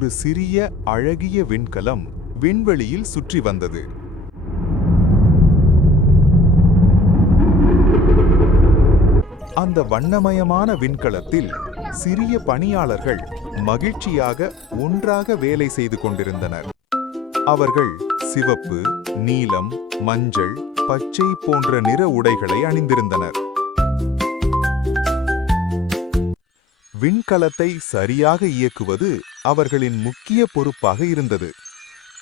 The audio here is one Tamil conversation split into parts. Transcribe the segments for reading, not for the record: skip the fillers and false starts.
ஒரு சிறிய அழகிய விண்கலம் விண்வெளியில் சுற்றி வந்தது. அந்த வண்ணமயமான விண்கலத்தில் சிறிய பணியாளர்கள் மகிழ்ச்சியாக ஒன்றாக வேலை செய்து கொண்டிருந்தனர். அவர்கள் சிவப்பு, நீலம், மஞ்சள், பச்சை போன்ற நிற உடைகளை அணிந்திருந்தனர். விண்கலத்தை சரியாக இயக்குவது அவர்களின் முக்கிய பொறுப்பாக இருந்தது.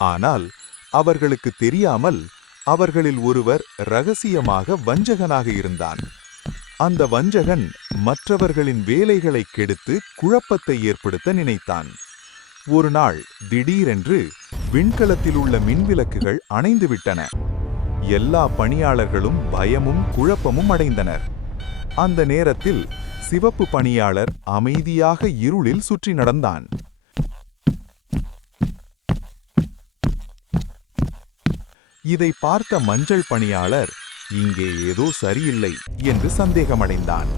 ஆனால் அவர்களுக்கு தெரியாமல் அவர்களில் ஒருவர் ரகசியமாக வஞ்சகனாக இருந்தான். அந்த வஞ்சகன் மற்றவர்களின் வேலைகளை கெடுத்து குழப்பத்தை ஏற்படுத்த நினைத்தான். ஒரு நாள் திடீரென்று விண்கலத்தில் உள்ள மின்விளக்குகள் அணைந்துவிட்டன. எல்லா பணியாளர்களும் பயமும் குழப்பமும் அடைந்தனர். அந்த நேரத்தில் சிவப்பு பணியாளர் அமைதியாக இருளில் சுற்றி நடந்தான். இதை பார்த்த மஞ்சள் பணியாளர் இங்கே ஏதோ சரியில்லை என்று சந்தேகமடைந்தான்.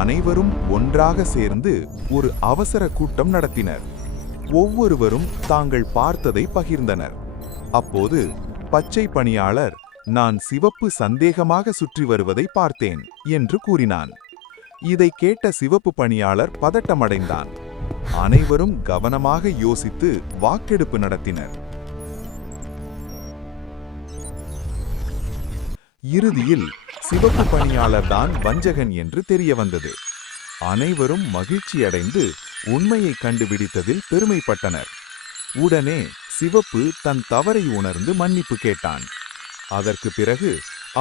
அனைவரும் ஒன்றாக சேர்ந்து ஒரு அவசர கூட்டம் நடத்தினர். ஒவ்வொருவரும் தாங்கள் பார்த்ததை பகிர்ந்தனர். அப்போது பச்சை பணியாளர், நான் சிவப்பு சந்தேகமாக சுற்றி வருவதை பார்த்தேன் என்று கூறினான். இதை கேட்ட சிவப்பு பணியாளர் பதட்டமடைந்தான். அனைவரும் கவனமாக யோசித்து வாக்கெடுப்பு நடத்தினர். இறுதியில் சிவப்பு பணியாளர் தான் வஞ்சகன் என்று தெரிய வந்தது. அனைவரும் மகிழ்ச்சியடைந்து உண்மையை கண்டுபிடித்ததில் பெருமைப்பட்டனர். உடனே சிவப்பு தன் தவறை உணர்ந்து மன்னிப்பு கேட்டான். அதற்கு பிறகு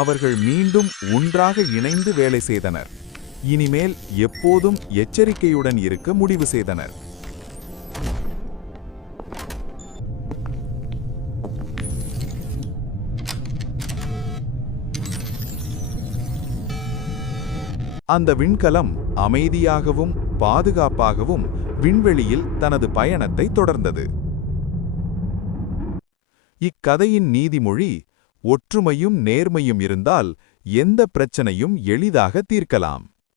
அவர்கள் மீண்டும் ஒன்றாக இணைந்து வேலை செய்தனர். இனிமேல் எப்போதும் எச்சரிக்கையுடன் இருக்க முடிவு செய்தனர். அந்த விண்கலம் அமைதியாகவும் பாதுகாப்பாகவும் விண்வெளியில் தனது பயணத்தை தொடர்ந்தது. இக்கதையின் நீதிமொழி, ஒற்றுமையும் நேர்மையும் இருந்தால் எந்த பிரச்சனையும் எளிதாக தீர்க்கலாம்.